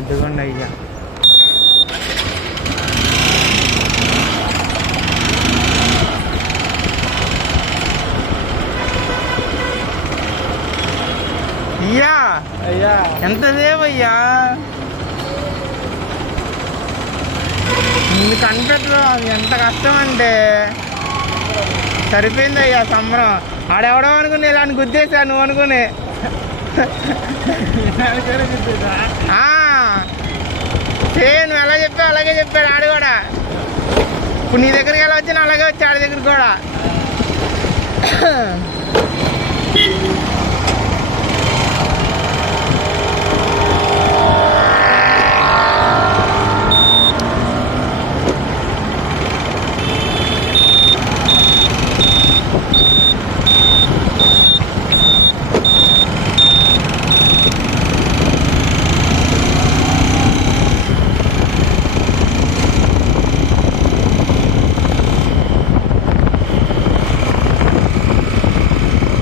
అడ్డుకోండి అయ్యా. అయ్యా అయ్యా ఎంతసేపు అయ్యా ముందు కనిపెట్టరు, అది ఎంత కష్టం అంటే సరిపోయింది అయ్యా సంబరం. ఆడెవడో అనుకుని ఇలా అని గుద్దేశా నువ్వు అనుకుని. నువ్వు ఎలా చెప్పావు అలాగే చెప్పాడు ఆడు కూడా. ఇప్పుడు నీ దగ్గరికి ఎలా వచ్చినా అలాగే వచ్చి ఆడి దగ్గరికి కూడా.